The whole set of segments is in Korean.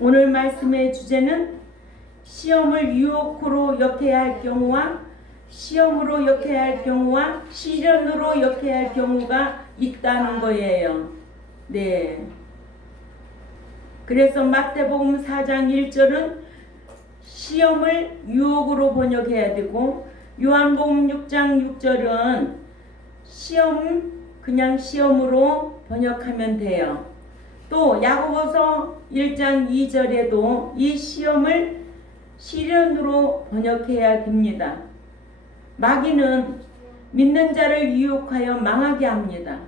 오늘 말씀의 주제는 시험을 유혹으로 역해야 할 경우와 시험으로 역해야 할 경우와 시련으로 역해야 할 경우가 있다는 거예요. 네. 그래서 마태복음 4장 1절은 시험을 유혹으로 번역해야 되고, 요한복음 6장 6절은 시험 그냥 시험으로 번역하면 돼요. 또 야고보서 1장 2절에도 이 시험을 시련으로 번역해야 됩니다. 마귀는 믿는 자를 유혹하여 망하게 합니다.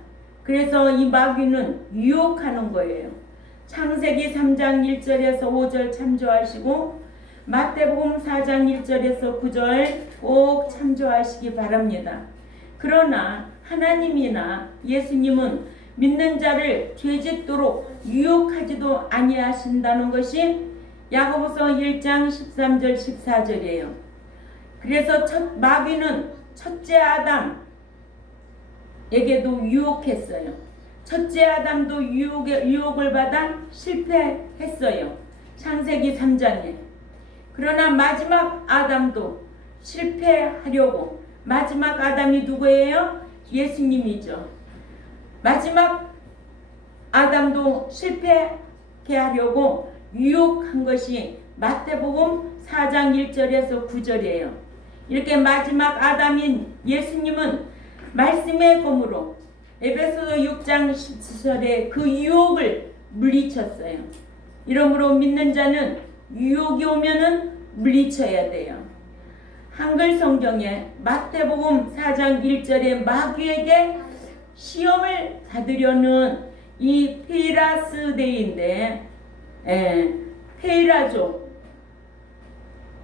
그래서 이 마귀는 유혹하는 거예요. 창세기 3장 1절에서 5절 참조하시고 마태복음 4장 1절에서 9절 꼭 참조하시기 바랍니다. 그러나 하나님이나 예수님은 믿는 자를 죄짓도록 유혹하지도 아니하신다는 것이 야고보서 1장 13절 14절이에요. 그래서 마귀는 첫째 아담에게도 유혹했어요. 첫째 아담도 유혹을 받아 실패했어요. 창세기 3장에. 그러나 마지막 아담도 실패하려고, 마지막 아담이 누구예요? 예수님이죠. 마지막 아담도 실패하게 하려고 유혹한 것이 마태복음 4장 1절에서 9절이에요. 이렇게 마지막 아담인 예수님은 말씀의 검으로 에베소서 6장 17절에 그 유혹을 물리쳤어요. 이러므로 믿는 자는 유혹이 오면은 물리쳐야 돼요. 한글 성경에 마태복음 4장 1절에 마귀에게 시험을 받으려는 이 페이라스데인데, 페이라조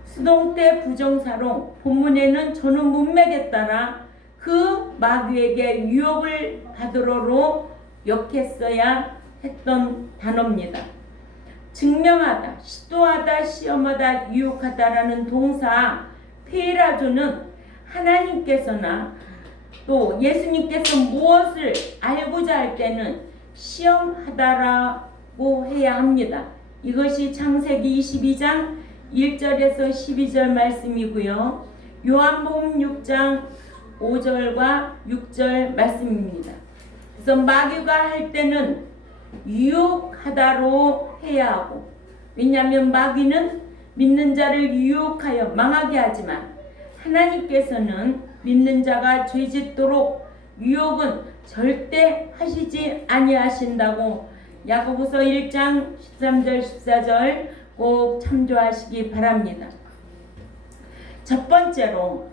수동태 부정사로 본문에는 저는 문맥에 따라 그 마귀에게 유혹을 받으러로 역했어야 했던 단어입니다. 증명하다, 시도하다, 시험하다, 유혹하다라는 동사 페이라조는 하나님께서나 또 예수님께서 무엇을 알고자 할 때는 시험하다라고 해야 합니다. 이것이 창세기 22장 1절에서 12절 말씀이고요. 요한복음 6장 5절과 6절 말씀입니다. 그래서 마귀가 할 때는 유혹하다로 해야 하고, 왜냐하면 마귀는 믿는 자를 유혹하여 망하게 하지만 하나님께서는 믿는 자가 죄짓도록 유혹은 절대 하시지 아니하신다고 야고보서 1장 13절 14절 꼭 참조하시기 바랍니다. 첫 번째로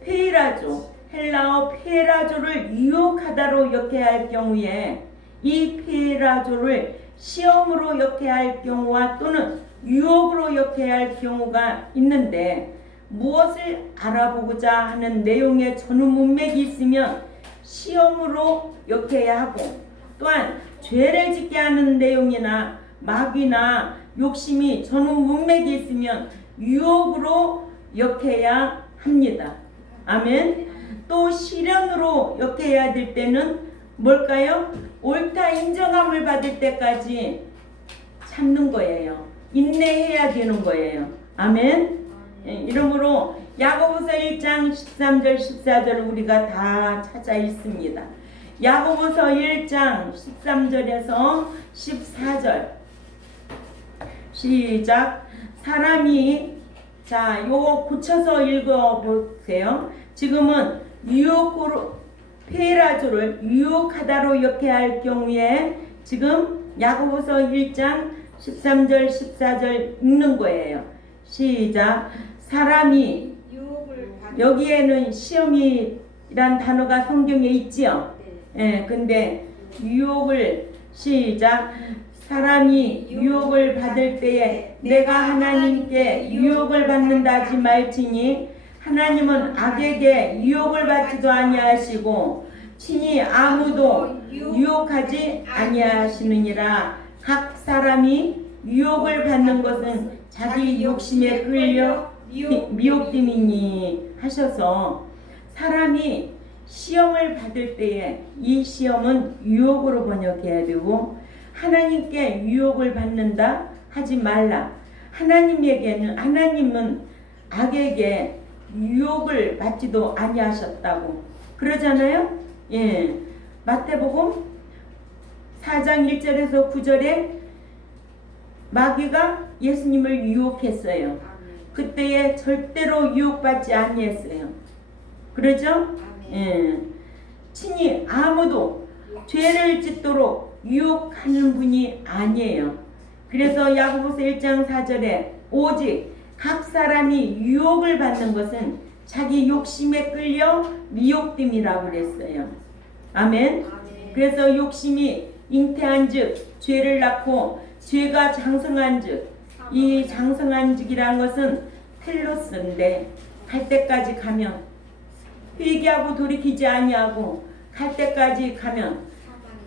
페이라조, 헬라어 페이라조를 유혹하다로 역해야 할 경우에 이 페이라조를 시험으로 역해야 할 경우와 또는 유혹으로 역해야 할 경우가 있는데, 무엇을 알아보고자 하는 내용의 전후 문맥이 있으면 시험으로 역해야 하고, 또한 죄를 짓게 하는 내용이나 마귀나 욕심이 전후 문맥이 있으면 유혹으로 역해야 합니다. 아멘. 또 시련으로 역해야 될 때는 뭘까요? 옳다 인정함을 받을 때까지 참는 거예요. 인내해야 되는 거예요. 아멘. 이러므로 야고보서 1장 13절 14절을 우리가 다 찾아 읽습니다. 야고보서 1장 13절에서 14절 시작. 사람이, 자, 요거 고쳐서 읽어보세요. 지금은 유혹으로 페이라조를 유혹하다로 역해야 할 경우에 지금 야고보서 1장 13절 14절 읽는 거예요. 시작. 사람이, 여기에는 시험이란 단어가 성경에 있지요. 근데 유혹을, 시작. 사람이 유혹을 받을 때에 내가 하나님께 유혹을 받는다 하지 말지니 하나님은 악에게 유혹을 받지도 아니하시고 친히 아무도 유혹하지 아니하시느니라. 각 사람이 유혹을 받는 것은 자기 욕심에 끌려 미혹됨이니 하셔서, 사람이 시험을 받을 때에 이 시험은 유혹으로 번역해야 되고, 하나님께 유혹을 받는다 하지 말라. 하나님은 악에게 유혹을 받지도 아니하셨다고 그러잖아요. 예, 마태복음 4장 1절에서 9절에 마귀가 예수님을 유혹했어요. 그때에 절대로 유혹받지 아니했어요. 그러죠? 예, 친히 아무도 죄를 짓도록 유혹하는 분이 아니에요. 그래서 야고보서 1장 4절에 오직 각 사람이 유혹을 받는 것은 자기 욕심에 끌려 미혹됨이라고 그랬어요. 아멘. 그래서 욕심이 잉태한즉 죄를 낳고 죄가 장성한즉 이 장성한즉이라는 것은 텔로스인데 갈 때까지 가면 회개하고 돌이키지 아니하고 갈 때까지 가면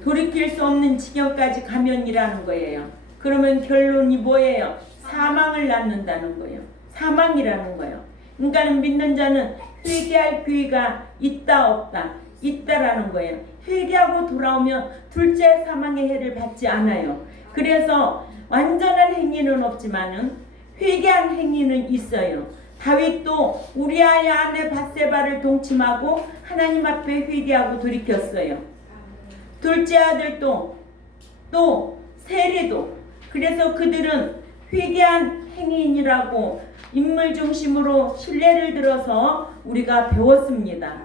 돌이킬 수 없는 지경까지 가면이라는 거예요. 그러면 결론이 뭐예요? 사망을 낳는다는 거예요. 사망이라는 거예요. 그러니까 믿는 자는 회개할 기회가 있다 없다 있다라는 거예요. 회개하고 돌아오면 둘째 사망의 해를 받지 않아요. 그래서 완전한 행위는 없지만은 회개한 행위는 있어요. 다윗도 우리아의 아내 밧세바를 동침하고 하나님 앞에 회개하고 돌이켰어요. 둘째 아들도 또 세리도 그래서 그들은 회개한 행위인이라고 인물 중심으로 신뢰를 들어서 우리가 배웠습니다.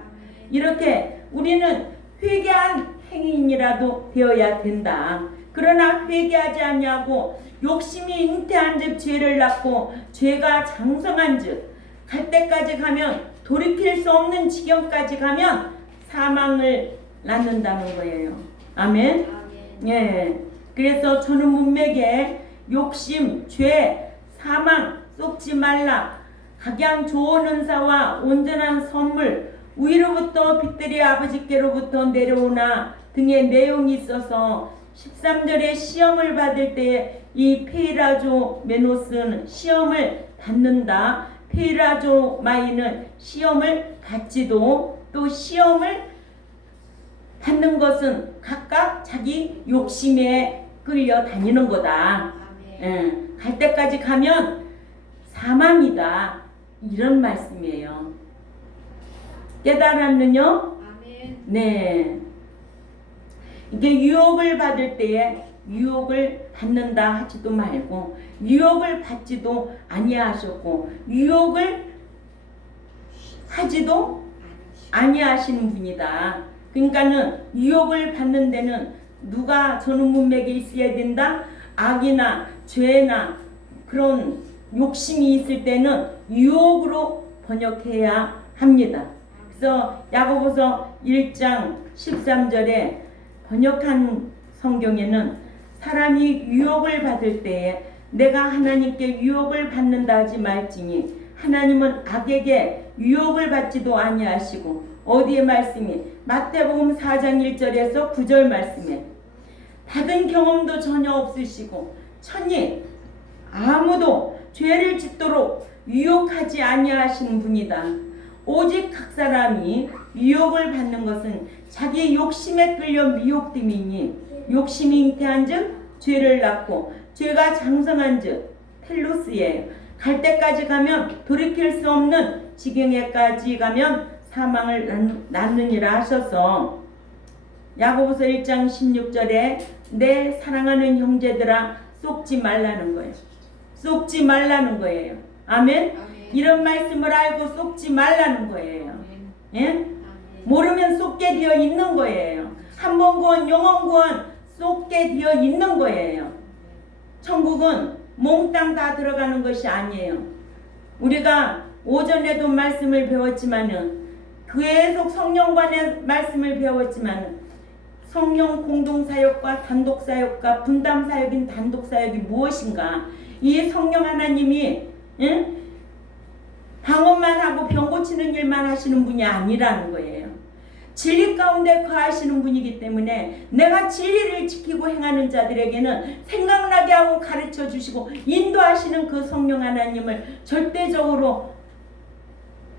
이렇게 우리는 회개한 행위인이라도 되어야 된다. 그러나 회개하지 아니하고 욕심이 잉태한즉 죄를 낳고 죄가 장성한즉 갈 때까지 가면 돌이킬 수 없는 지경까지 가면 사망을 낳는다는 거예요. 아멘. 예. 그래서 저는 문맥에 욕심, 죄, 사망 쏟지 말라. 각양 좋은 은사와 온전한 선물 위로부터 빛들이 아버지께로부터 내려오나 등의 내용이 있어서 13절에 시험을 받을 때 이 페이라조 메노스는 시험을 받는다. 페이라조 마이는 시험을 받지도 또 시험을 받는 것은 각각 자기 욕심에 끌려 다니는 거다. 갈 때까지 가면 사망이다. 이런 말씀이에요. 깨달았느냐? 네. 이게 유혹을 받을 때에 유혹을 받는다 하지도 말고 유혹을 받지도 아니하셨고 유혹을 하지도 아니하시는 분이다. 그러니까는 유혹을 받는 데는 누가 저는 문맥에 있어야 된다? 악이나 죄나 그런 욕심이 있을 때는 유혹으로 번역해야 합니다. 그래서 야고보서 1장 13절에 번역한 성경에는 사람이 유혹을 받을 때에 내가 하나님께 유혹을 받는다 하지 말지니 하나님은 악에게 유혹을 받지도 아니하시고 어디에 말씀이 마태복음 4장 1절에서 9절 말씀에 받은 경험도 전혀 없으시고 천히 아무도 죄를 짓도록 유혹하지 아니하시는 분이다. 오직 각 사람이 유혹을 받는 것은 자기 욕심에 끌려 미혹됨이니 욕심이 잉태한즉 죄를 낳고 죄가 장성한즉 텔로스예요. 갈 때까지 가면 돌이킬 수 없는 지경에까지 가면 사망을 낳느니라 하셔서 야고보서 1장 16절에 내 사랑하는 형제들아 속지 말라는 거예요. 속지 말라는 거예요. 아멘? 이런 말씀을 알고 속지 말라는 거예요. 예? 모르면 속게 되어 있는 거예요. 한 번 구원, 영원 구원 속게 되어 있는 거예요. 천국은 몽땅 다 들어가는 것이 아니에요. 우리가 오전에도 말씀을 배웠지만은 계속 성령관의 말씀을 배웠지만은 성령 공동사역과 단독사역과 분담사역인 단독사역이 무엇인가? 이 성령 하나님이 방언만 하고 병 고치는 일만 하시는 분이 아니라는 거예요. 진리 가운데 거하시는 분이기 때문에 내가 진리를 지키고 행하는 자들에게는 생각나게 하고 가르쳐 주시고 인도하시는 그 성령 하나님을 절대적으로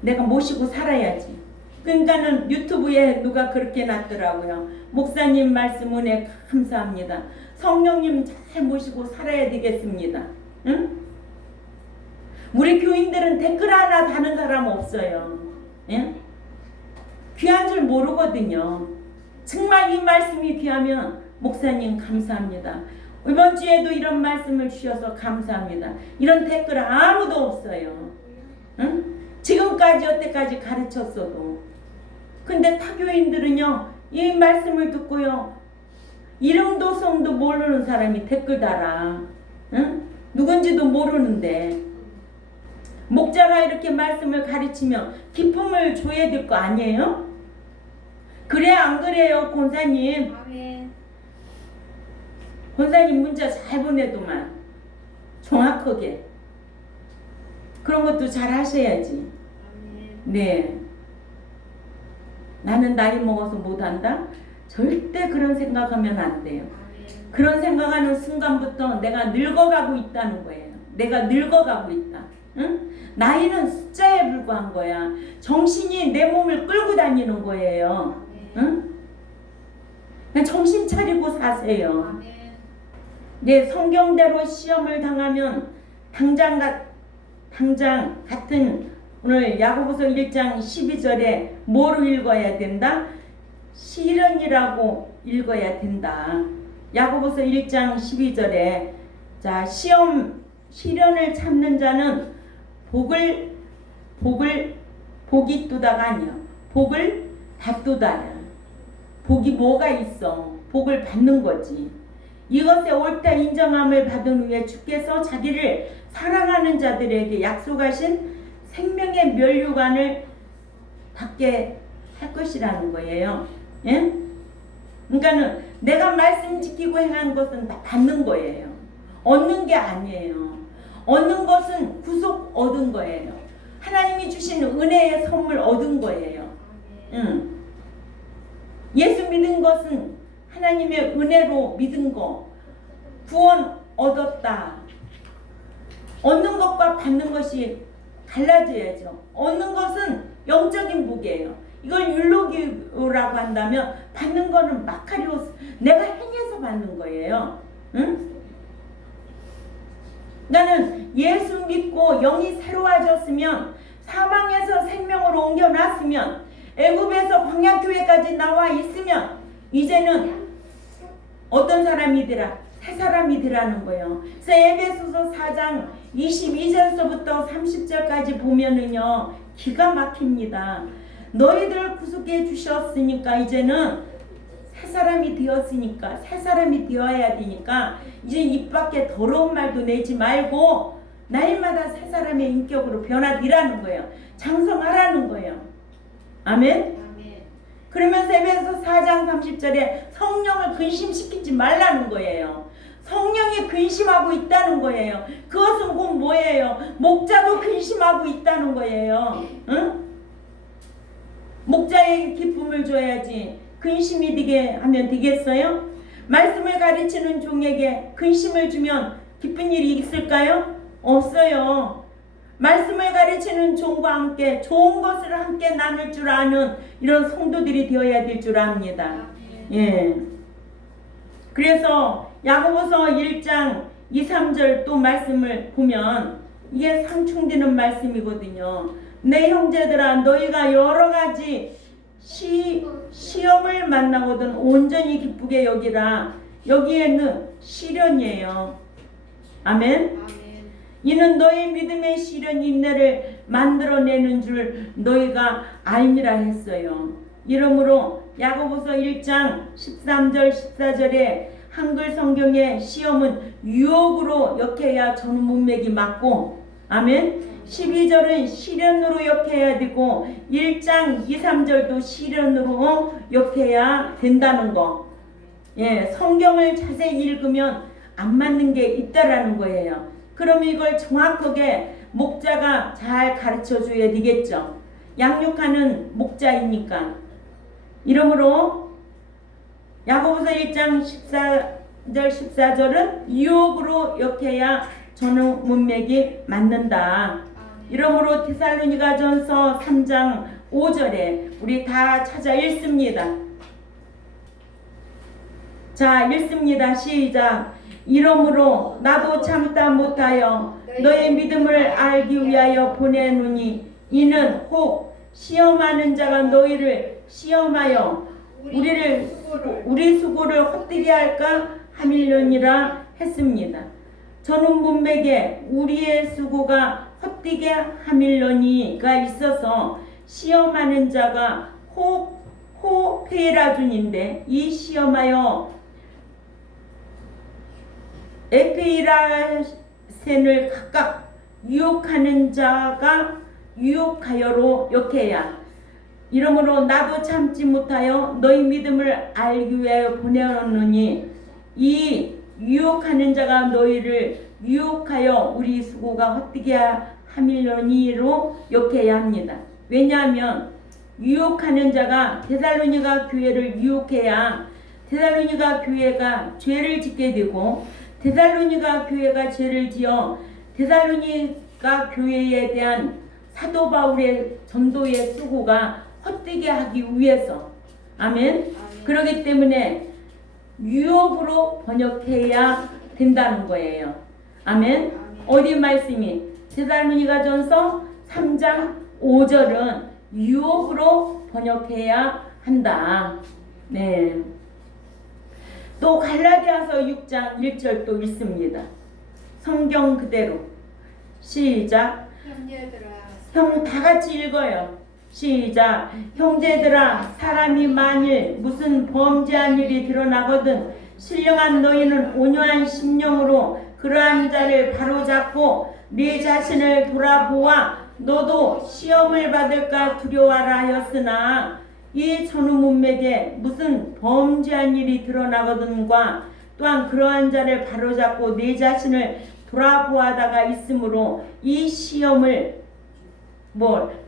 내가 모시고 살아야지. 그러니까는 유튜브에 누가 그렇게 놨더라고요. 목사님 말씀 은혜 감사합니다. 성령님 잘 모시고 살아야 되겠습니다. 응? 우리 교인들은 댓글 하나 다는 사람 없어요. 예? 귀한 줄 모르거든요. 정말 이 말씀이 귀하면 목사님 감사합니다. 이번 주에도 이런 말씀을 주셔서 감사합니다. 이런 댓글 아무도 없어요. 응? 지금까지 여태까지 가르쳤어도. 근데 타교인들은요, 이 말씀을 듣고요, 이름도 성도 모르는 사람이 댓글 달아. 응? 누군지도 모르는데 목자가 이렇게 말씀을 가르치면 기쁨을 줘야 될 거 아니에요? 그래 안 그래요 권사님? 아멘. 권사님 문자 잘 보내도만 정확하게 그런 것도 잘 하셔야지. 아멘. 네. 나는 나이 먹어서 못한다? 절대 그런 생각하면 안 돼요. 아멘. 그런 생각하는 순간부터 내가 늙어가고 있다는 거예요. 내가 늙어가고 있다. 응? 나이는 숫자에 불과한 거야. 정신이 내 몸을 끌고 다니는 거예요. 응? 그냥 정신 차리고 사세요. 아멘. 네, 성경대로 시험을 당하면 당장 같은 오늘 야고보서 1장 12절에 뭐로 읽어야 된다? 시련이라고 읽어야 된다. 야고보서 1장 12절에 자, 시련을 참는 자는 복이 뚜다가 아니야. 복을 받두다야. 복이 뭐가 있어? 복을 받는 거지. 이것에 옳다 인정함을 받은 후에 주께서 자기를 사랑하는 자들에게 약속하신 생명의 면류관을 받게 할 것이라는 거예요. 예? 그러니까는 내가 말씀 지키고 행한 것은 다 받는 거예요. 얻는 게 아니에요. 얻는 것은 구속 얻은 거예요. 하나님이 주신 은혜의 선물 얻은 거예요. 응. 예수 믿은 것은 하나님의 은혜로 믿은 거. 구원 얻었다. 얻는 것과 받는 것이 달라져야죠. 얻는 것은 영적인 복이에요. 이걸 율로기라고 한다면 받는 거는 마카리오스. 내가 행해서 받는 거예요. 응? 나는 예수 믿고 영이 새로워졌으면 사망에서 생명으로 옮겨놨으면 애굽에서 광야교회까지 나와 있으면 이제는 어떤 사람이더라? 새 사람이더라는 거예요. 그래서 에베소서 4장 22절서부터 30절까지 보면은요 기가 막힙니다. 너희들 구속해 주셨으니까 이제는 새 사람이 되었으니까 새 사람이 되어야 되니까 이제 입 밖에 더러운 말도 내지 말고 날마다 새 사람의 인격으로 변화되라는 거예요. 장성하라는 거예요. 아멘? 아멘. 그러면서 에베소 4장 30절에 성령을 근심시키지 말라는 거예요. 성령이 근심하고 있다는 거예요. 그것은 곧 뭐예요? 목자도 근심하고 있다는 거예요. 응? 목자에게 기쁨을 줘야지 근심이 되게 하면 되겠어요? 말씀을 가르치는 종에게 근심을 주면 기쁜 일이 있을까요? 없어요. 말씀을 가르치는 종과 함께 좋은 것을 함께 나눌 줄 아는 이런 성도들이 되어야 될 줄 압니다. 예. 그래서 야고보서 1장 2, 3절 또 말씀을 보면 이게 상충되는 말씀이거든요. 내 형제들아 너희가 여러 가지 시험을 만나거든 온전히 기쁘게 여기라. 여기에는 시련이에요. 아멘. 아멘. 이는 너희 믿음의 시련 인내를 만들어내는 줄 너희가 알미라 했어요. 이러므로 야고보서 1장 13절 14절에 한글 성경의 시험은 유혹으로 역해야 전후 문맥이 맞고 아멘. 12절은 시련으로 역해야 되고 1장 2, 3절도 시련으로 역해야 된다는 거. 예, 성경을 자세히 읽으면 안 맞는 게 있다라는 거예요. 그럼 이걸 정확하게 목자가 잘 가르쳐 줘야 되겠죠. 양육하는 목자이니까. 이러므로 야고보서 1장 14절 14절은 유혹으로 역해야 전후 문맥이 맞는다. 이러므로 데살로니가전서 3장 5절에 우리 다 찾아 읽습니다. 자, 읽습니다. 시작. 이러므로 나도 참다 못하여 너의 믿음을 알기 위하여 보내노니 이는 혹 시험하는 자가 너희를 시험하여 우리 수고를 헛되게 할까 함이려니라 했습니다. 저는 문맥에 우리의 수고가 헛되게 함일러니가 있어서 시험하는 자가 페라준인데 이 시험하여 에페이라센을 각각 유혹하는 자가 유혹하여로 역해야. 이러므로 나도 참지 못하여 너희 믿음을 알기 위하여 보내었느니 이 유혹하는 자가 너희를 유혹하여 우리 수고가 헛되게 함일러니로 역해야 합니다. 왜냐하면 유혹하는 자가 데살로니가 교회를 유혹해야 데살로니가 교회가 죄를 짓게 되고 데살로니가 교회가 죄를 지어 데살로니가 교회에 대한 사도 바울의 전도의 수고가 헛되게 하기 위해서. 아멘. 그렇기 때문에 유혹으로 번역해야 된다는 거예요. 아멘. 어디 말씀이 데살로니가전서 3장 5절은 유혹으로 번역해야 한다. 네. 또 갈라디아서 6장 1절도 읽습니다. 성경 그대로. 시작. 형 다 같이 읽어요. 시작. 형제들아, 사람이 만일 무슨 범죄한 일이 드러나거든 신령한 너희는 온유한 심령으로 그러한 자를 바로잡고 네 자신을 돌아보아 너도 시험을 받을까 두려워하라 하였으나 이 전후 문맥에 무슨 범죄한 일이 드러나거든과 또한 그러한 자를 바로잡고 네 자신을 돌아보아다가 있으므로 이 시험을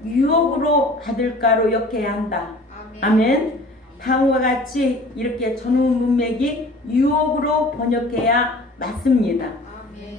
유혹으로 받을까로 역해야 한다. 아멘. 다음과 같이 이렇게 전후 문맥이 유혹으로 번역해야 맞습니다.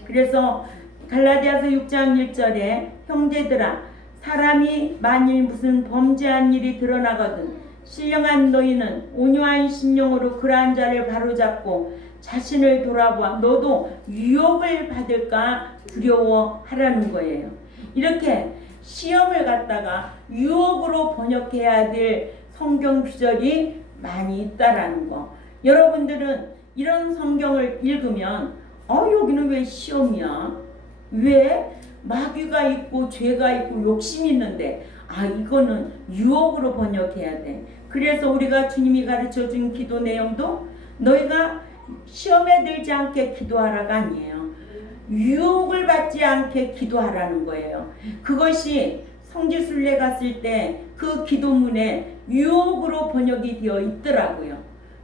그래서 갈라디아서 6장 1절에 형제들아, 사람이 만일 무슨 범죄한 일이 드러나거든 신령한 너희는 온유한 심령으로 그러한 자를 바로잡고 자신을 돌아보아 너도 유혹을 받을까 두려워하라는 거예요. 이렇게 시험을 갖다가 유혹으로 번역해야 될 성경 구절이 많이 있다라는 거. 여러분들은 이런 성경을 읽으면 여기는 왜 시험이야? 왜 마귀가 있고 죄가 있고 욕심이 있는데 이거는 유혹으로 번역해야 돼. 그래서 우리가 주님이 가르쳐준 기도 내용도 너희가 시험에 들지 않게 기도하라가 아니에요. 유혹을 받지 않게 기도하라는 거예요. 그것이 성지순례 갔을 때 그 기도문에 유혹으로 번역이 되어 있더라고요.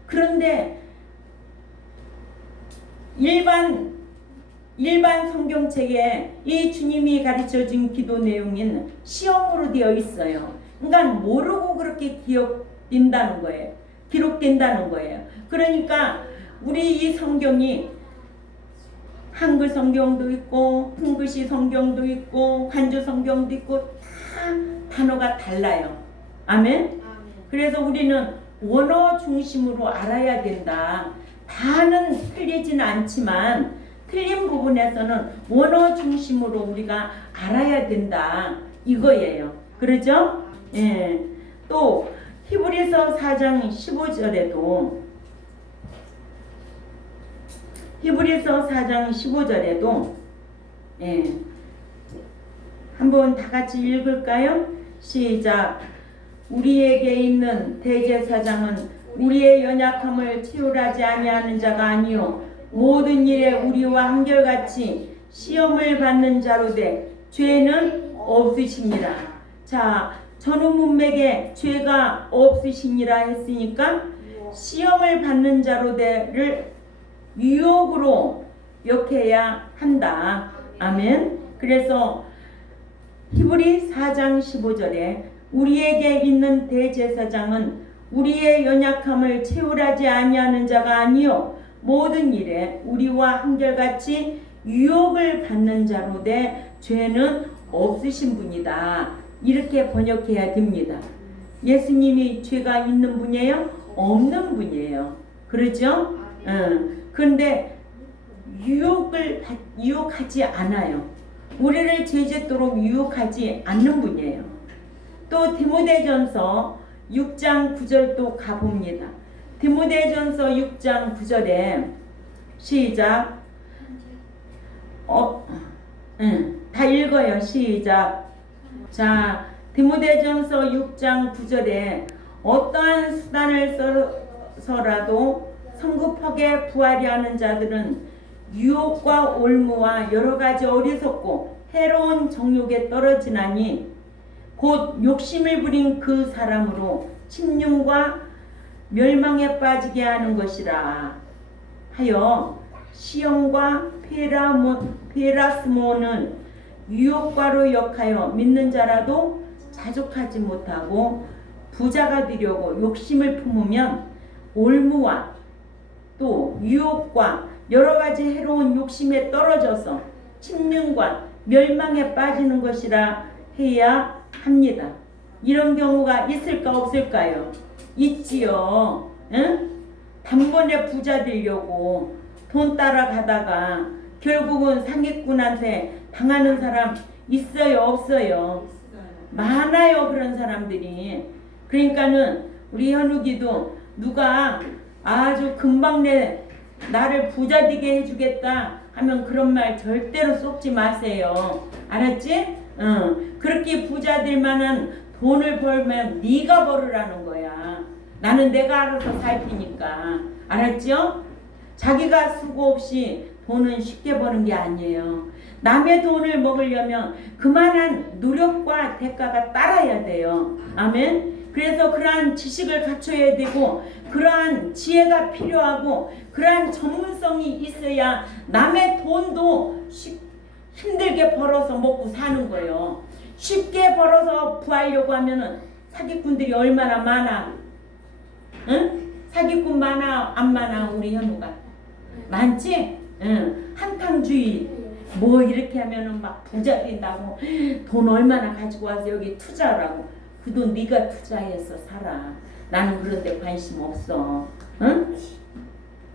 그런데 일반 성경책에 이 주님이 가르쳐준 기도 내용인 시험으로 되어 있어요. 그러니까 모르고 그렇게 기록된다는 거예요. 그러니까 우리 이 성경이 한글 성경도 있고 풍글씨 성경도 있고 간주 성경도 있고 다 단어가 달라요. 아멘. 그래서 우리는 원어 중심으로 알아야 된다. 다는 틀리진 않지만 틀린 부분에서는 원어 중심으로 우리가 알아야 된다. 이거예요. 그러죠? 예. 또 히브리서 4장 15절에도 한번 다 같이 읽을까요? 시작. 우리에게 있는 대제사장은 우리의 연약함을 채울하지 아니하는 자가 아니요 모든 일에 우리와 한결같이 시험을 받는 자로 돼 죄는 없으시니라. 자, 전후 문맥에 죄가 없으시니라 했으니까 시험을 받는 자로 돼를 유혹으로 역해야 한다. 아멘. 그래서 히브리 4장 15절에 우리에게 있는 대제사장은 우리의 연약함을 채울하지 아니하는 자가 아니요 모든 일에 우리와 한결같이 유혹을 받는 자로 돼 죄는 없으신 분이다. 이렇게 번역해야 됩니다. 예수님이 죄가 있는 분이에요? 없는 분이에요. 그렇죠? 그런데 유혹하지 않아요. 우리를 죄짓도록 유혹하지 않는 분이에요. 또 디모데전서 6장 9절도 가봅니다. 디모데전서 6장 9절에 시작. 다 읽어요. 시작. 자, 디모데전서 6장 9절에 어떠한 수단을 써서라도 성급하게 부하려 하는 자들은 유혹과 올무와 여러 가지 어리석고 해로운 정욕에 떨어지나니 곧 욕심을 부린 그 사람으로 침륜과 멸망에 빠지게 하는 것이라 하여 시험과 페라스모는 유혹과로 역하여 믿는 자라도 자족하지 못하고 부자가 되려고 욕심을 품으면 올무와 또 유혹과 여러 가지 해로운 욕심에 떨어져서 침륜과 멸망에 빠지는 것이라 해야 합니다. 이런 경우가 있을까 없을까요? 있지요. 응? 단번에 부자 되려고 돈 따라가다가 결국은 사기꾼한테 당하는 사람 있어요 없어요? 많아요. 그런 사람들이. 그러니까는 우리 현욱이도 누가 아주 금방 나를 부자 되게 해주겠다 하면 그런 말 절대로 쏟지 마세요. 알았지? 그렇게 부자 될 만한 돈을 벌면 네가 벌으라는 거야. 나는 내가 알아서 살 테니까. 알았죠? 자기가 수고 없이 돈은 쉽게 버는 게 아니에요. 남의 돈을 먹으려면 그만한 노력과 대가가 따라야 돼요. 아멘. 그래서 그러한 지식을 갖춰야 되고 그러한 지혜가 필요하고 그러한 전문성이 있어야 남의 돈도 힘들게 벌어서 먹고 사는 거예요. 쉽게 벌어서 구하려고 하면은 사기꾼들이 얼마나 많아. 응? 사기꾼 많아 안 많아? 우리 현우가 많지? 응. 한탕주의 뭐 이렇게 하면은 막 부자 된다고 돈 얼마나 가지고 와서 여기 투자라고. 그 돈 네가 투자해서 살아. 나는 그런 데 관심 없어. 응?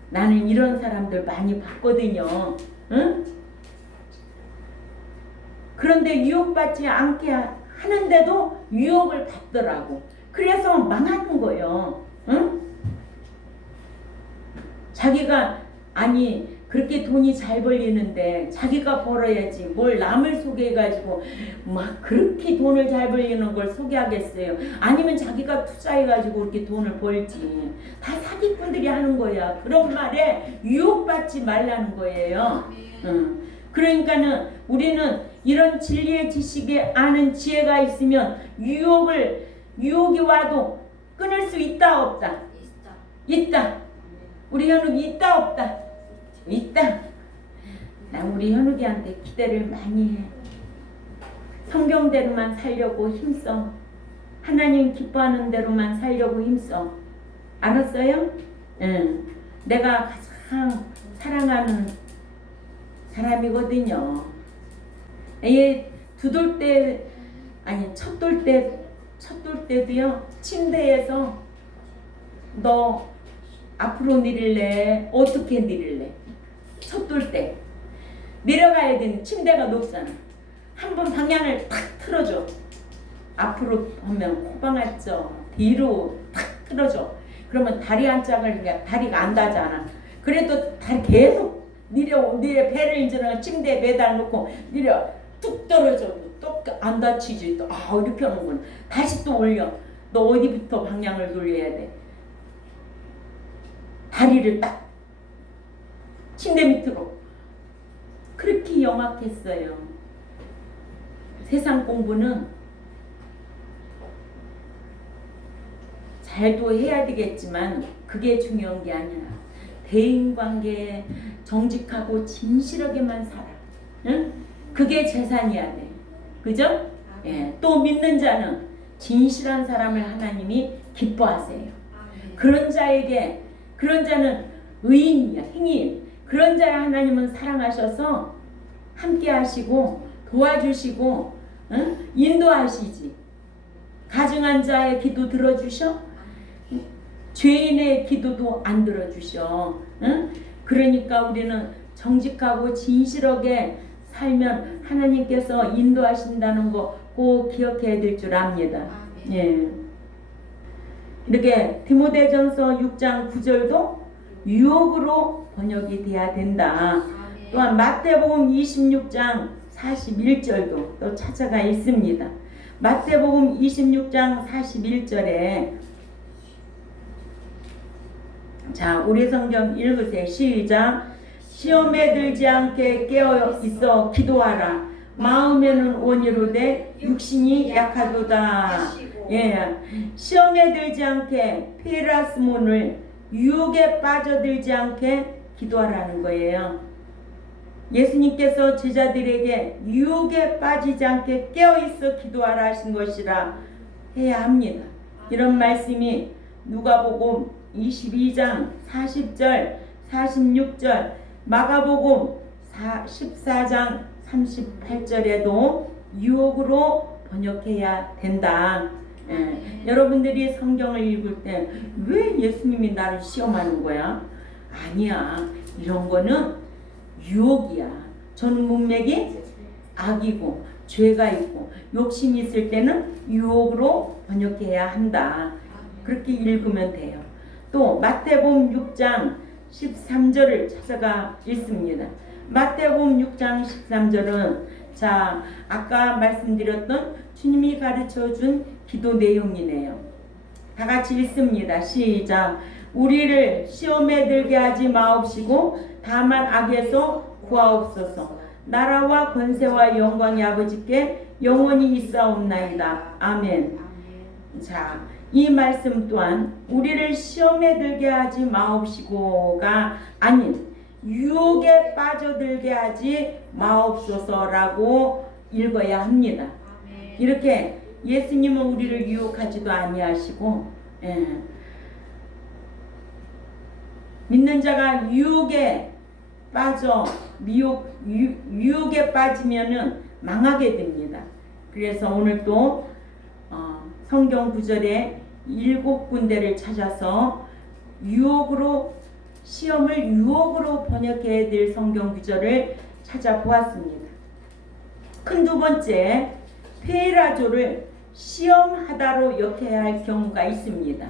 나는 이런 사람들 많이 봤거든요. 응? 그런데 유혹받지 않게 하는데도 유혹을 받더라고. 그래서 망하는 거예요. 응? 자기가 아니 그렇게 돈이 잘 벌리는데 자기가 벌어야지 뭘 남을 소개해가지고 막 그렇게 돈을 잘 벌리는 걸 소개하겠어요. 아니면 자기가 투자해가지고 그렇게 돈을 벌지. 다 사기꾼들이 하는 거야. 그런 말에 유혹받지 말라는 거예요. 그러니까는 우리는 이런 진리의 지식에 아는 지혜가 있으면 유혹이 와도 끊을 수 있다 없다? 있다. 우리 현욱이 있다 없다? 있다. 나 우리 현욱이한테 기대를 많이 해. 성경대로만 살려고 힘써. 하나님 기뻐하는 대로만 살려고 힘써. 알았어요? 응. 내가 가장 사랑하는 사람이거든요. 얘 첫 돌 때도요 침대에서 너 앞으로 내릴래? 어떻게 내릴래? 첫 돌 때 내려가야 되는 침대가 높잖아. 한번 방향을 탁 틀어줘. 앞으로 보면 코방았죠. 뒤로 탁 틀어줘. 그러면 다리 한 짝을 다리가 안 닿잖아. 그래도 다리 계속 내려 배를 이제는 침대에 매달 놓고 내려 뚝 떨어져. 또 안 다치지. 또 이렇게 하는구나. 다시 또 올려. 너 어디부터 방향을 돌려야 돼? 다리를 딱 침대 밑으로. 그렇게 영악했어요. 세상 공부는 잘도 해야 되겠지만 그게 중요한 게 아니라 대인관계에 정직하고 진실하게만 살아. 응? 그게 재산이야 돼. 그죠? 예. 또 믿는 자는 진실한 사람을 하나님이 기뻐하세요. 그런 자는 의인이야. 행인. 그런 자를 하나님은 사랑하셔서 함께 하시고 도와주시고 인도하시지. 가증한 자의 기도 들어주셔? 죄인의 기도도 안 들어주셔. 응? 그러니까 우리는 정직하고 진실하게 살면 하나님께서 인도하신다는 거 꼭 기억해야 될 줄 압니다. 예. 이렇게 디모데전서 6장 9절도 유혹으로 번역이 돼야 된다. 또한 마태복음 26장 41절도 또 찾아가 있습니다. 마태복음 26장 41절에 자, 우리 성경 읽으세요. 시작. 시험에 들지 않게 깨어 있어 기도하라. 마음에는 원이로되 육신이 약하도다. 예, 시험에 들지 않게 페라스몬을 유혹에 빠져들지 않게 기도하라는 거예요. 예수님께서 제자들에게 유혹에 빠지지 않게 깨어있어 기도하라 하신 것이라 해야 합니다. 이런 말씀이 누가복음 22장 40절 46절 마가복음 14장 38절에도 유혹으로 번역해야 된다. 여러분들이 성경을 읽을 때 왜 예수님이 나를 시험하는 거야? 아니야. 이런 거는 유혹이야. 저는 문맥이 악이고 죄가 있고 욕심이 있을 때는 유혹으로 번역해야 한다. 그렇게 읽으면 돼요. 또 마태복음 6장 13절을 찾아가 읽습니다. 마태복음 6장 13절은 자, 아까 말씀드렸던 주님이 가르쳐 준 기도 내용이네요. 다 같이 읽습니다. 시작. 우리를 시험에 들게 하지 마옵시고 다만 악에서 구하옵소서. 나라와 권세와 영광이 아버지께 영원히 있사옵나이다. 아멘. 자, 이 말씀 또한 우리를 시험에 들게 하지 마옵시고가 아닌 유혹에 빠져들게 하지 마옵소서라고 읽어야 합니다. 이렇게 예수님은 우리를 유혹하지도 아니하시고 믿는 자가 유혹에 빠져 유혹에 빠지면은 망하게 됩니다. 그래서 오늘 또 성경 구절에 7군데를 찾아서 시험을 유혹으로 번역해야 될 성경 구절을 찾아보았습니다. 큰 두 번째, 페라조를 시험하다로 역해야 할 경우가 있습니다.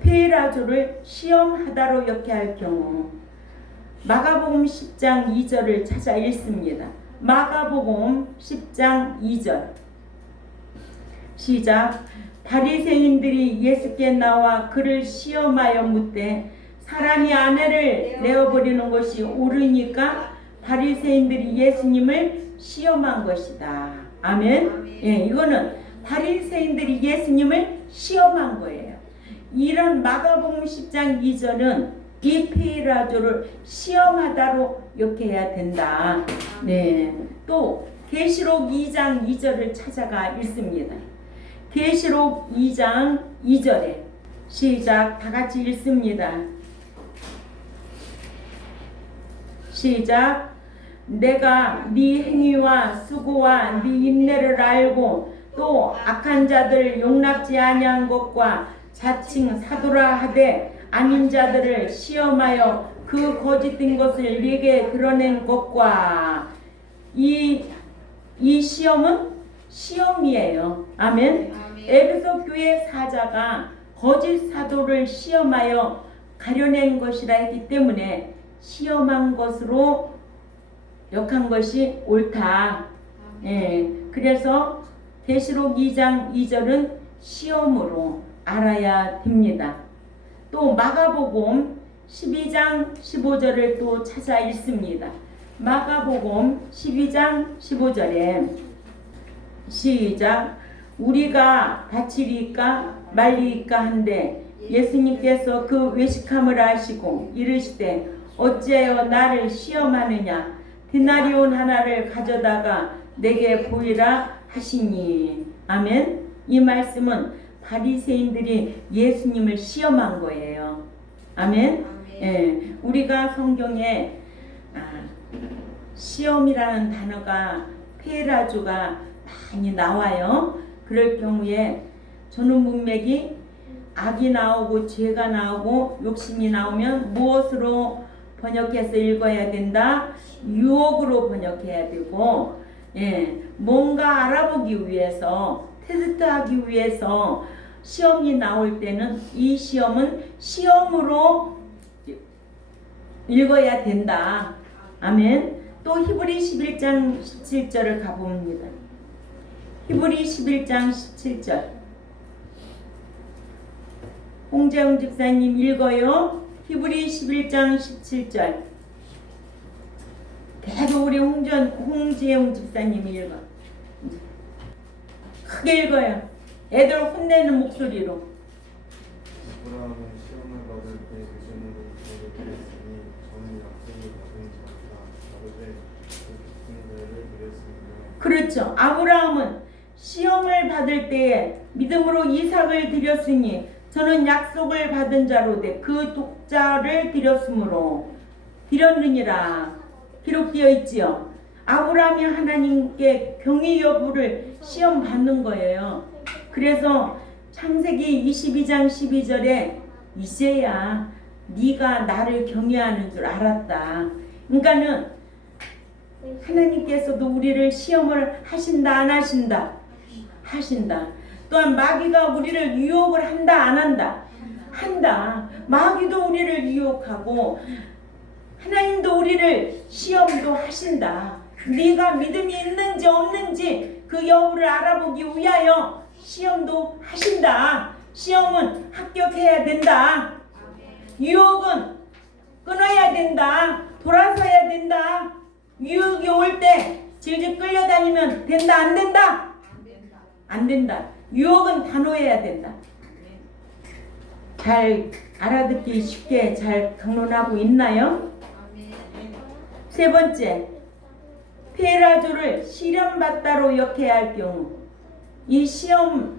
페라조를 시험하다로 역해야 할 경우 마가복음 10장 2절을 찾아 읽습니다. 마가복음 10장 2절 시작. 바리새인들이 예수께 나와 그를 시험하여 묻되 사람이 아내를 내어버리는 것이 옳으니까 바리새인들이 예수님을 시험한 것이다. 아멘. 예, 이거는 바리새인들이 예수님을 시험한 거예요. 이런 마가복음 10장 2절은 이 페라조를 시험하다로 역해야 된다. 네. 또 계시록 2장 2절을 찾아가 읽습니다. 계시록 2장 2절에 시작. 다 같이 읽습니다. 시작. 내가 네 행위와 수고와 네 인내를 알고 또 악한 자들 용납지 아니한 것과 자칭 사도라 하되 아닌 자들을 시험하여 그 거짓된 것을 네게 드러낸 것과 이 시험은 시험이에요. 아멘. 에베소 교회 사자가 거짓 사도를 시험하여 가려낸 것이라 했기 때문에 시험한 것으로 역한 것이 옳다. 예, 그래서 계시록 2장 2절은 시험으로 알아야 됩니다. 또 마가복음 12장 15절을 또 찾아 읽습니다. 마가복음 12장 15절에 시작. 우리가 다치리까 말리까 한데 예수님께서 그 외식함을 아시고 이르시되 어찌하여 나를 시험하느냐. 데나리온 하나를 가져다가 내게 보이라 하시니. 아멘. 이 말씀은 바리새인들이 예수님을 시험한 거예요. 아멘. 예, 우리가 성경에 시험이라는 단어가 페라조가 많이 나와요. 그럴 경우에 저는 문맥이 악이 나오고 죄가 나오고 욕심이 나오면 무엇으로 번역해서 읽어야 된다? 유혹으로 번역해야 되고, 뭔가 알아보기 위해서, 테스트하기 위해서 시험이 나올 때는 이 시험은 시험으로 읽어야 된다. 아멘. 또 히브리 11장 17절을 가봅니다. 히브리 11장 17절. 홍재웅 집사님 읽어요. 히브리 11장 17절. 계속 우리 홍재웅 집사님이 읽어. 크게 읽어요. 애들 혼내는 목소리로. 아브라함은 시험을 받을 때 의심으로 기도를 드렸으니 저는 약속을 받은 자가 다르되 그 깊은 자를 드렸습니다. 그렇죠. 아브라함은 시험을 받을 때에 믿음으로 이삭을 드렸으니 저는 약속을 받은 자로 돼 그 독자를 드렸느니라 기록되어 있지요. 아브라함이 하나님께 경의 여부를 시험 받는 거예요. 그래서 창세기 22장 12절에 이제야 네가 나를 경외하는 줄 알았다. 그러니까는 하나님께서도 우리를 시험을 하신다 안 하신다? 하신다. 또한 마귀가 우리를 유혹을 한다 안 한다? 한다. 마귀도 우리를 유혹하고 하나님도 우리를 시험도 하신다. 네가 믿음이 있는지 없는지 그 여부를 알아보기 위하여 시험도 하신다. 시험은 합격해야 된다. 유혹은 끊어야 된다. 돌아서야 된다. 유혹이 올 때 질질 끌려다니면 된다 안 된다? 안 된다. 유혹은 단호해야 된다. 잘 알아듣기 쉽게 잘 강론하고 있나요? 세 번째, 페라조를 시련받다로 역해야 할 경우, 이 시험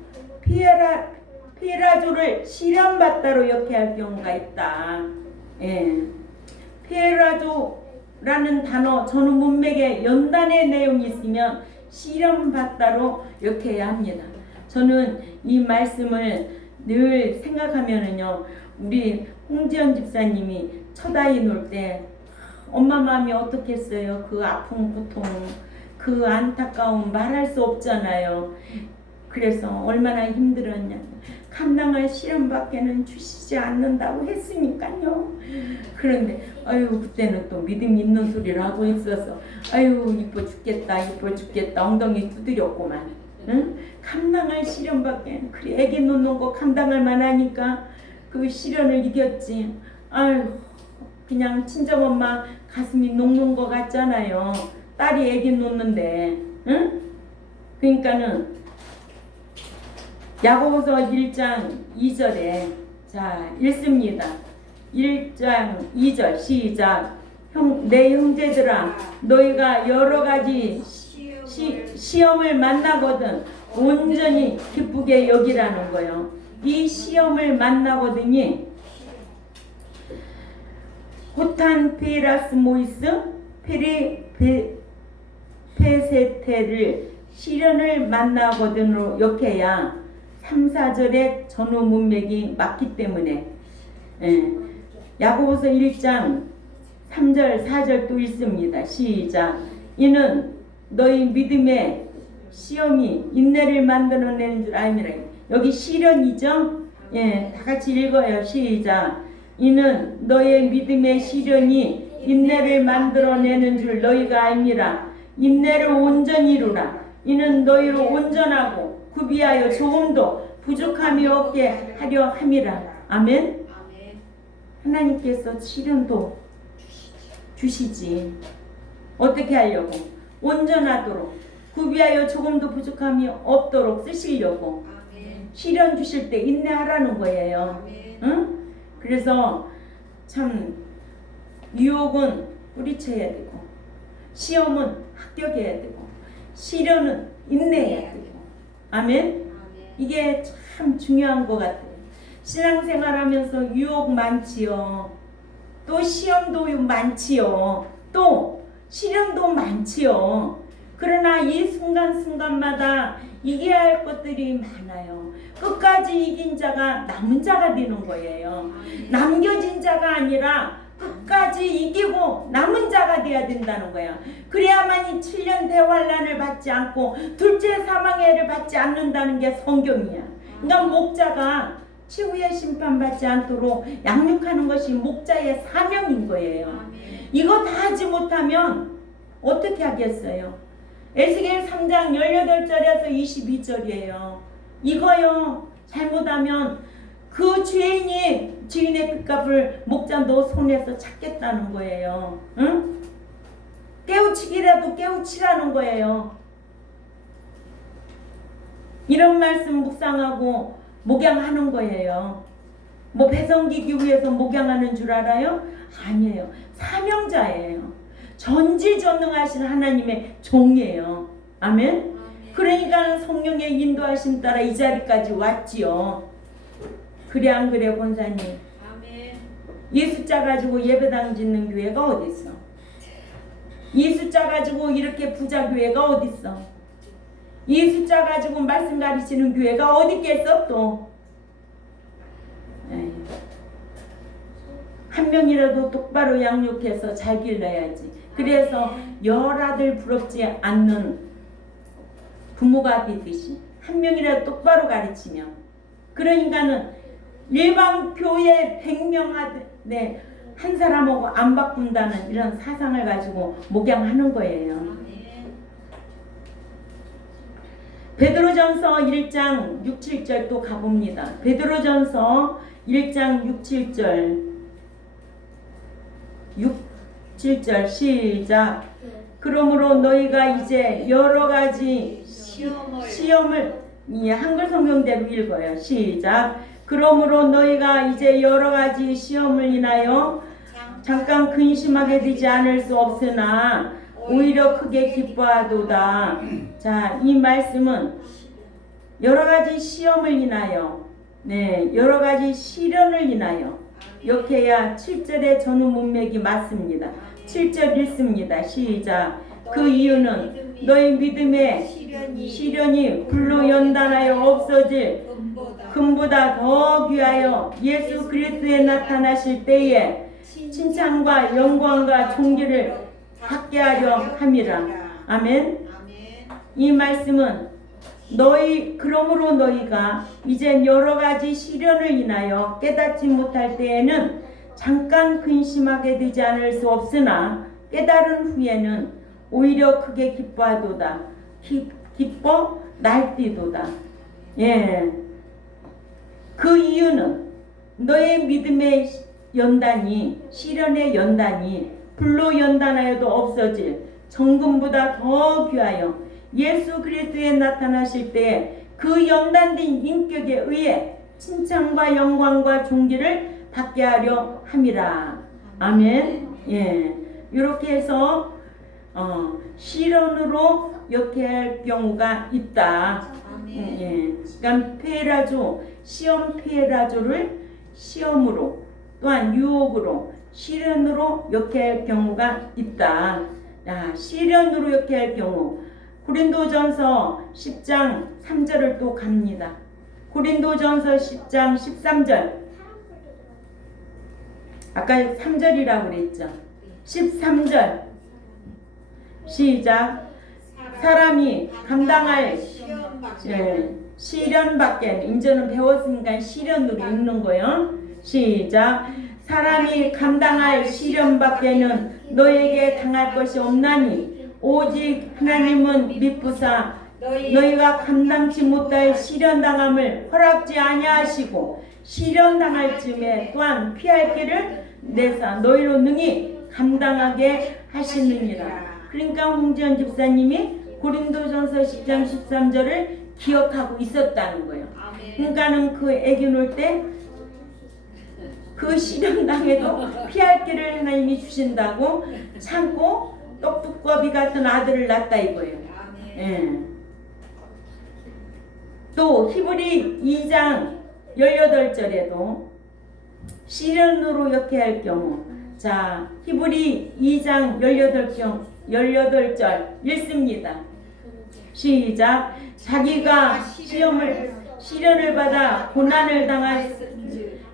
페라조를 시련받다로 역해야 할 경우가 있다. 페라조라는 단어 전후 문맥에 연단의 내용이 있으면 시련받다로 역해야 합니다. 저는 이 말씀을 늘 생각하면은요, 우리 홍지연 집사님이 첫 아이 놓을 때 엄마 마음이 어떻겠어요? 그 아픈 고통, 그 안타까움 말할 수 없잖아요. 그래서 얼마나 힘들었냐. 감당할 시련밖에는 주시지 않는다고 했으니까요. 그런데 아유 그때는 또 믿음 있는 소리를 하고 있어서 아유 이뻐 죽겠다 엉덩이 두드렸구만. 응? 감당할 시련밖에 그래 애기 놓는 거 감당할 만하니까 그 시련을 이겼지. 아유 그냥 친정엄마 가슴이 녹는 거 같잖아요. 딸이 애기 놓는데. 응? 그러니까는 야고보서 1장 2절에 자 읽습니다. 1장 2절 시작. 내 형제들아 너희가 여러 가지 시험을 만나거든 온전히 기쁘게 여기라는 거예요. 이 시험을 만나거든이 호탄 페라스모이스 페세테를 시련을 만나거든으로 역해야 3, 4절의 전후 문맥이 맞기 때문에 야고보서 1장 3절 4절 또 있습니다. 시작. 이는 너희 믿음의 시험이 인내를 만들어내는 줄 알미라. 여기 시련이죠? 다 같이 읽어요. 시작. 이는 너의 믿음의 시련이 인내를 만들어내는 줄 너희가 알미라. 인내를 온전히 이루라. 이는 너희로 온전하고 구비하여 조금도 부족함이 없게 하려 함이라. 아멘. 하나님께서 시련도 주시지. 어떻게 하려고? 온전하도록 구비하여 조금도 부족함이 없도록 쓰시려고. 시련 주실 때 인내하라는 거예요. 응? 그래서 참 유혹은 뿌리쳐야 되고 시험은 합격해야 되고 시련은 인내해야 되고. 아멘. 이게 참 중요한 것 같아요. 신앙생활하면서 유혹 많지요. 또 시험도 많지요. 또 시련도 많지요. 그러나 이 순간순간마다 이겨야 할 것들이 많아요. 끝까지 이긴 자가 남은 자가 되는 거예요. 남겨진 자가 아니라 끝까지 이기고 남은 자가 돼야 된다는 거야. 그래야만 이 7년 대환란을 받지 않고 둘째 사망의 해를 받지 않는다는 게 성경이야. 그러니까 목자가 최후의 심판받지 않도록 양육하는 것이 목자의 사명인 거예요. 이거 다 하지 못하면 어떻게 하겠어요? 에스겔 3장 18절에서 22절이에요. 이거요 잘못하면 그 죄인이 주인의 빚값을 목자 너 손에서 찾겠다는 거예요. 응? 깨우치기라도 깨우치라는 거예요. 이런 말씀 묵상하고 목양하는 거예요. 뭐 배성기기 위해서 목양하는 줄 알아요? 아니에요. 사명자예요. 전지전능하신 하나님의 종이에요. 아멘? 그러니까 성령의 인도하심 따라 이 자리까지 왔지요. 그래 안 그래 권사님? 이 숫자 가지고 예배당 짓는 교회가 어디 있어? 이 숫자 가지고 이렇게 부자 교회가 어디 있어? 이 숫자 가지고 말씀 가르치는 교회가 어디 있겠어 또? 에이. 한 명이라도 똑바로 양육해서 잘 길러야지. 그래서 열아들 부럽지 않는 부모가 되듯이 한 명이라도 똑바로 가르치면, 그러니까는 일반 교회 100명 하되 한 사람하고 안 바꾼다는 이런 사상을 가지고 목양하는 거예요. 베드로전서 1장 6, 7절 또 가봅니다. 베드로전서 1장 6, 7절 6, 7절 시작. 그러므로 너희가 이제 여러 가지 시험을 한글 성경대로 읽어요. 시작. 그러므로 너희가 이제 여러 가지 시험을 인하여 잠깐 근심하게 되지 않을 수 없으나 오히려 크게 기뻐하도다. 자, 이 말씀은 여러 가지 시험을 인하여, 여러 가지 시련을 인하여, 이렇게 해야 7절의 전후 문맥이 맞습니다. 7절 읽습니다. 시작. 그 이유는 너희 믿음의 시련이 불로 연단하여 없어질 금보다 더 귀하여 예수 그리스도에 나타나실 때에 칭찬과 영광과 존귀를 받게 하려 함이라. 아멘. 이 말씀은 그러므로 너희가 이제 여러 가지 시련을 인하여 깨닫지 못할 때에는 잠깐 근심하게 되지 않을 수 없으나 깨달은 후에는 오히려 크게 기뻐하도다. 기뻐 날뛰도다. 예. 그 이유는 너의 믿음의 연단이, 시련의 연단이 불로 연단하여도 없어질 정금보다 더 귀하여 예수 그리스도에 나타나실 때에 그 연단된 인격에 의해 칭찬과 영광과 존귀를 받게 하려 함이라. 아멘. 예. 이렇게 해서 시련으로 역해할 경우가 있다. 예. 그러니까 페라조, 시험 페라조를 시험으로 또한 유혹으로 시련으로 역해할 경우가 있다. 자, 시련으로 역해할 경우 고린도전서 10장 3절을 또 갑니다. 고린도전서 10장 13절. 아까 3절이라고 그랬죠. 13절 시작. 사람이 감당할 시련 밖에, 이제는 배웠으니까 시련으로 읽는 거예요. 시작. 사람이 감당할 시련 밖에는 너에게 당할 것이 없나니 오직 하나님은 미쁘사 너희가 감당치 못할 시련당함을 허락지 아니하시고 시련당할 즈음에 또한 피할 길을 내사 너희로 능히 감당하게 하시느니라. 그러니까 홍지연 집사님이 고린도전서 10장 13절을 기억하고 있었다는 거예요. 그러니까는 그 애기 놀 때 그 시련당해도 피할 길을 하나님이 주신다고 참고 떡두꺼비 같은 아들을 낳았다 이거예요. 예. 또 히브리 2장 18절에도 시련으로 역해할 경우, 자 히브리 2장 18절 읽습니다. 시작. 자기가 시련을 받아 고난을 당할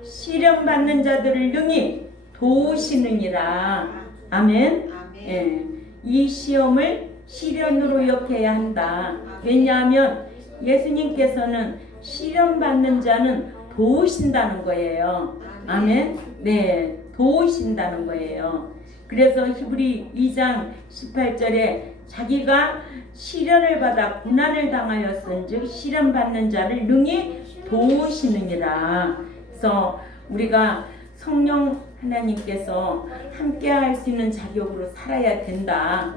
시련 받는 자들을 능히 도우시느니라. 아멘. 예. 이 시험을 시련으로 여겨야 한다. 왜냐하면 예수님께서는 시련 받는 자는 도우신다는 거예요. 아멘. 네, 도우신다는 거예요. 그래서 히브리 2장 18절에 자기가 시련을 받아 고난을 당하였은즉 시련 받는 자를 능히 도우시느니라. 그래서 우리가 성령 하나님께서 함께 할 수 있는 자격으로 살아야 된다.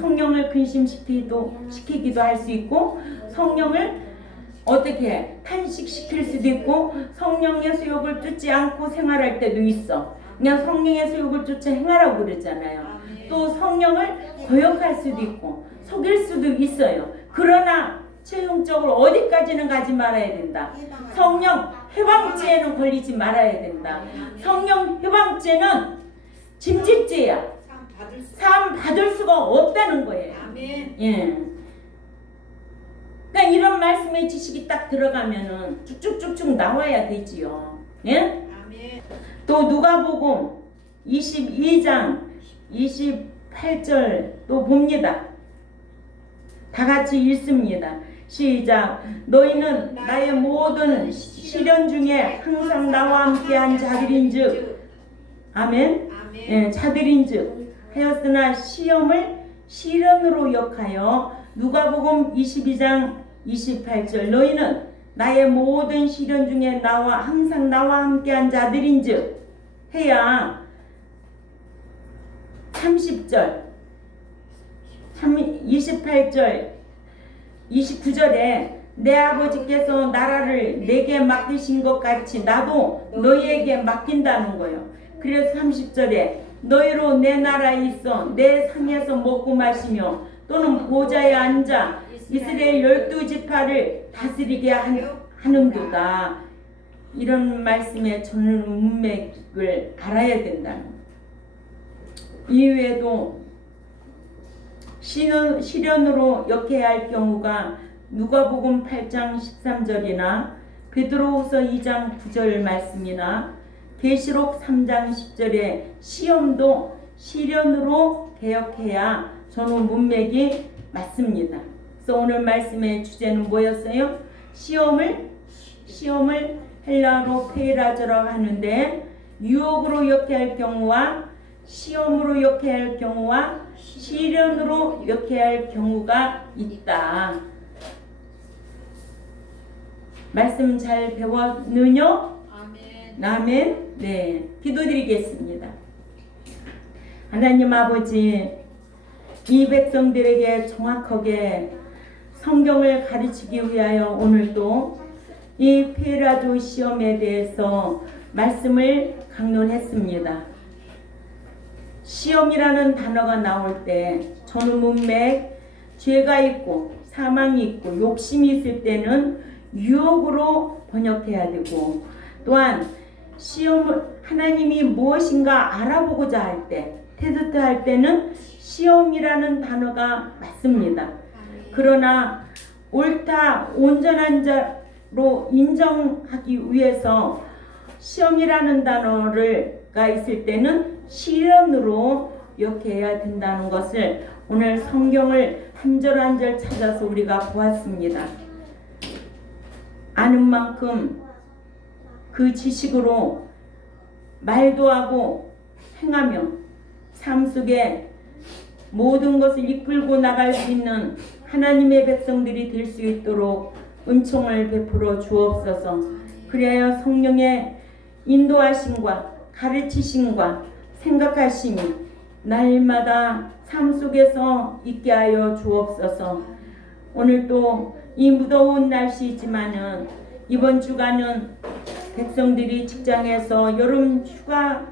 성령을 근심시키기도 할 수 있고, 성령을 어떻게 탄식시킬 수도 있고, 성령의 수욕을 쫓지 않고 생활할 때도 있어. 그냥 성령의 수욕을 쫓아 행하라고 그러잖아요. 또 성령을 거역할 수도 있고 속일 수도 있어요. 그러나 최종적으로 어디까지는 가지 말아야 된다. 성령 해방죄에는 걸리지 말아야 된다. 성령 해방죄는 짐짓죄야. 사함 받을 수가 없다는 거예요. 예. 그러니까 이런 말씀의 지식이 딱 들어가면은 쭉쭉쭉쭉 나와야 되지요. 예? 또 누가복음 22장 28절 또 봅니다. 다 같이 읽습니다. 시작. 너희는 나의 모든 시련 중에 항상 나와 함께한 자들인즉, 아멘. 예, 자들인즉 하였으나 시험을 시련으로 역하여, 누가복음 22장 28절 너희는 나의 모든 시련 중에 항상 나와 함께한 자들인즉 해야 30절 28절 29절에 내 아버지께서 나라를 내게 맡기신 것 같이 나도 너희에게 맡긴다는 거예요. 그래서 30절에 너희로 내 나라에 있어 내 상에서 먹고 마시며 또는 보좌에 앉아 이스라엘 12지파를 다스리게 하는도다. 이런 말씀에 저는 문맥을 알아야 된다는 거예요. 이외에도 시련으로 역해야 할 경우가 누가복음 8장 13절이나 베드로후서 2장 9절 말씀이나 계시록 3장 10절의 시험도 시련으로 개혁해야 저는 문맥이 맞습니다. 그래서 오늘 말씀의 주제는 뭐였어요? 시험을 헬라어로 페이라저라고 하는데, 유혹으로 역해할 경우와 시험으로 역해할 경우와 시련으로 역해할 경우가 있다. 말씀 잘 배웠느냐? 아멘. 네, 기도드리겠습니다. 하나님 아버지, 이 백성들에게 정확하게 성경을 가르치기 위하여 오늘도 이 페라조 시험에 대해서 말씀을 강론했습니다. 시험이라는 단어가 나올 때 저는 문맥, 죄가 있고 사망이 있고 욕심이 있을 때는 유혹으로 번역해야 되고, 또한 시험을 하나님이 무엇인가 알아보고자 할 때, 테스트할 때는 시험이라는 단어가 맞습니다. 그러나 옳다 온전한 자로 인정하기 위해서 시험이라는 단어가 있을 때는 시련으로 역해야 된다는 것을 오늘 성경을 한 절 한 절 찾아서 우리가 보았습니다. 아는 만큼 그 지식으로 말도 하고 행하며 삶 속에 모든 것을 이끌고 나갈 수 있는 하나님의 백성들이 될 수 있도록 은총을 베풀어 주옵소서. 그래야 성령의 인도하심과 가르치심과 생각하심이 날마다 삶 속에서 있게 하여 주옵소서. 오늘 또 이 무더운 날씨이지만은 이번 주간은 백성들이 직장에서 여름 휴가를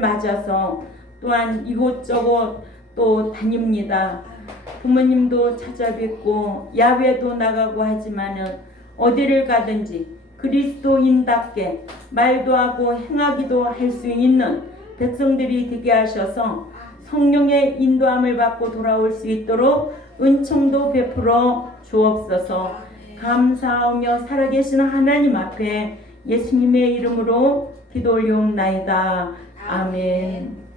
맞아서 또한 이곳저곳 또 다닙니다. 부모님도 찾아뵙고 야외도 나가고 하지만은 어디를 가든지 그리스도인답게 말도 하고 행하기도 할 수 있는 백성들이 되게 하셔서 성령의 인도함을 받고 돌아올 수 있도록 은총도 베풀어 주옵소서. 감사하며 살아계신 하나님 앞에 예수님의 이름으로 기도 올리옵나이다. 아멘.